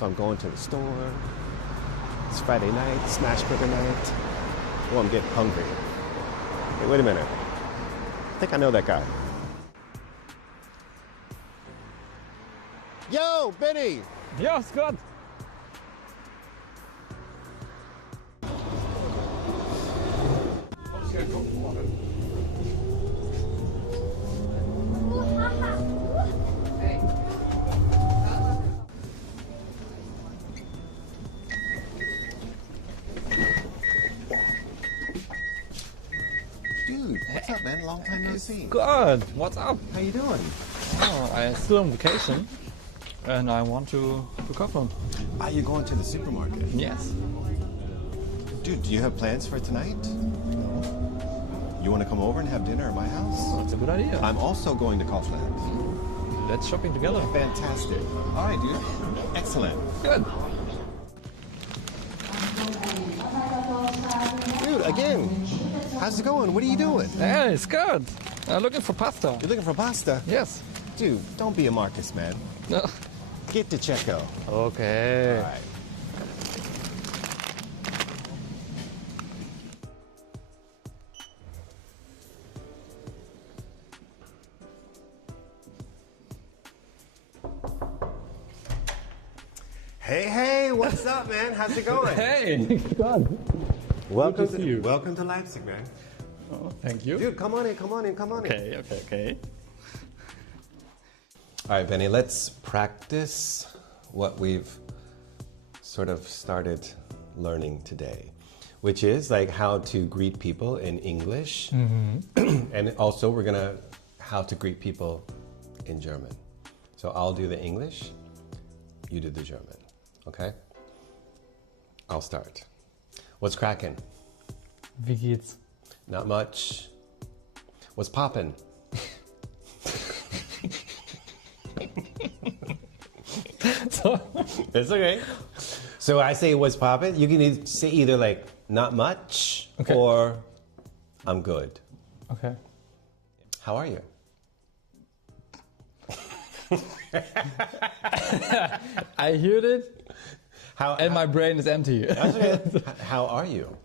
So I'm going to the store. It's Friday night, smash burger night. Oh, I'm getting hungry. Hey, wait a minute. I think I know that guy. Yo, Benny! Ja, Scott! Dude, what's up, man? Long time no see. Good! What's up? How you doing? Oh, I'm still on vacation and I want to cook one. Are you going to the supermarket? Yes. Dude, do you have plans for tonight? No. You want to come over and have dinner at my house? That's a good idea. I'm also going to Kaufland. Let's shopping together. Fantastic. All right, dude. Excellent. Good. Dude, again, how's it going? What are you doing? Yeah, it's good. I'm looking for pasta. You're looking for pasta? Yes. Dude, don't be a Marcus, man. No. Get to Checo. Okay. All right. Hey, what's up, man? How's it going? Hey, good. Welcome to see you. Welcome to Leipzig, man. Oh, thank you. Dude, come on in. Okay. All right, Benny, let's practice what we've sort of started learning today, which is like how to greet people in English. And also we're gonna how to greet people in German. So I'll do the English, you do the German, okay? I'll start. What's crackin'? Wie geht's? Not much. What's poppin'? So, It's okay. So I say what's poppin'. You can say either like not much Okay. or I'm good. okay. How are you? I heard it How and my brain is empty. that's okay. How are you?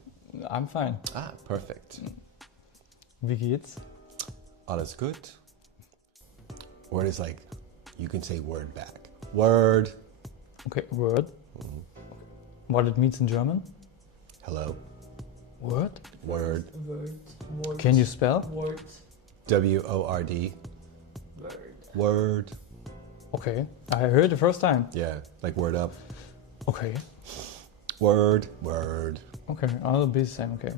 I'm fine. Ah, perfect. Wie geht's? Alles gut. Word is like you can say word back. Word. Okay, word. What it means in German? Hello. Word? Word. Word. Can you spell? Word. WORD. Word. Word. Okay, I heard the first time. Yeah, like word up. Okay, Word. Word. okay, I'll be the same. Okay.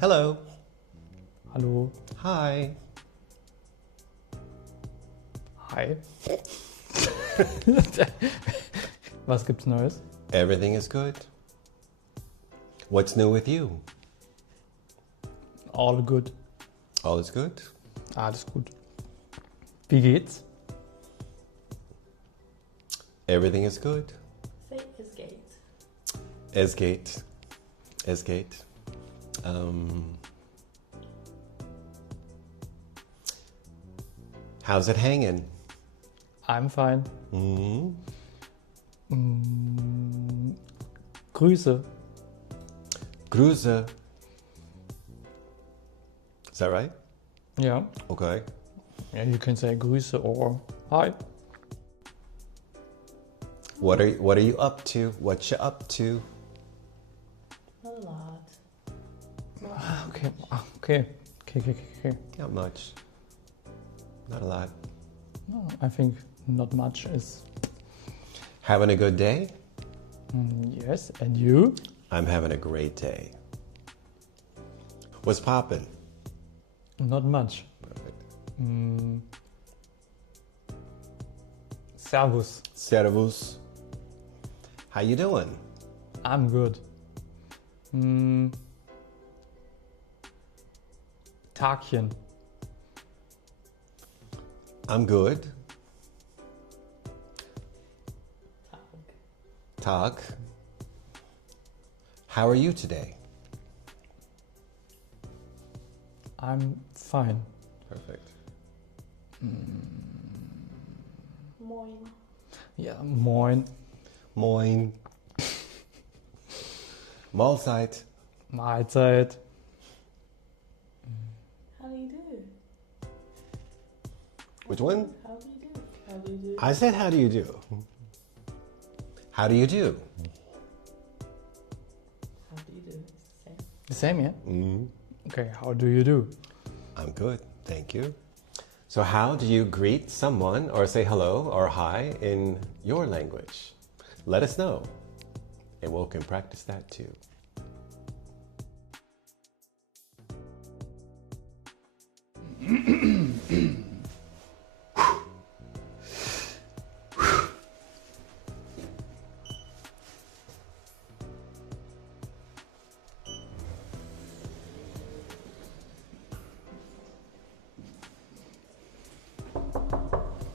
Hello. Hallo. Hi. Hi. Was gibt's Neues? Everything is good. What's new with you? All good. All is good. Alles gut. Wie geht's? Everything is good. Say is gate. Esgate. Esgate. How's it hanging? I'm fine. Mm-hmm. Grüße. Grüße. Is that right? Yeah. Okay. Yeah, you can say Grüße or Hi. What are you up to? What you up to? Not a lot. Okay. Not much. Not a lot. No, I think not much is. Having a good day? Yes, and you? I'm having a great day. What's poppin'? Not much. Perfect. Servus. Servus. How you doing? I'm good. Tagchen. I'm good. Tag. How are you today? I'm fine. Perfect. Moin. Yeah, moin. Moin. Mahlzeit. Mahlzeit. How do you do? Which one? How do you do? How do you do? I said, how do you do? How do you do? How do you do? It's the same. The same, yeah? Mm-hmm. Okay, how do you do? I'm good, thank you. So how do you greet someone or say hello or hi in your language? Let us know, and we can practice that too.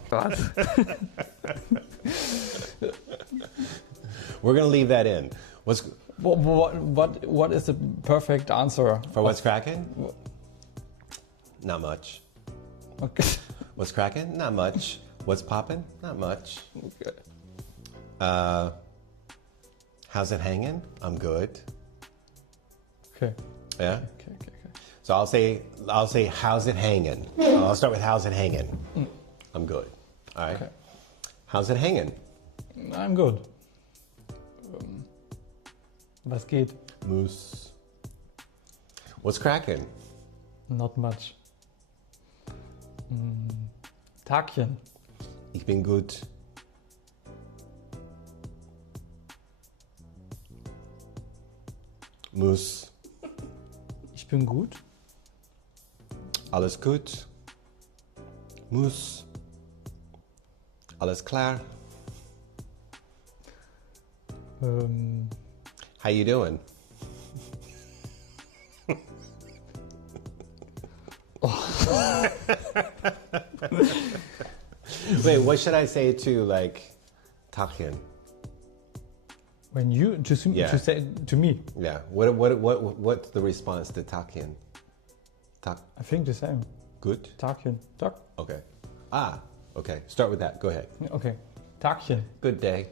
What? We're gonna leave that in. What is the perfect answer? For what's crackin'? Not much. Okay. What's crackin'? Not much. What's poppin'? Not much. Okay. How's it hangin'? I'm good. Okay. Yeah. Okay. So I'll say how's it hangin'? I'll start with how's it hangin'? I'm good. All right. Okay. How's it hangin'? I'm good. Was geht? Moose. What's crackin'? Not much. Tagchen. Ich bin gut. Moose. Ich bin gut. Alles gut. Moose. Alles klar. How you doing? Wait, what should I say to like Takian? When you to say to me, Yeah. What's the response to Takian? Tak. I think the same. Good. Tagchen. Tag. Okay. Ah. Okay. Start with that. Go ahead. Okay. Tagchen. Good day.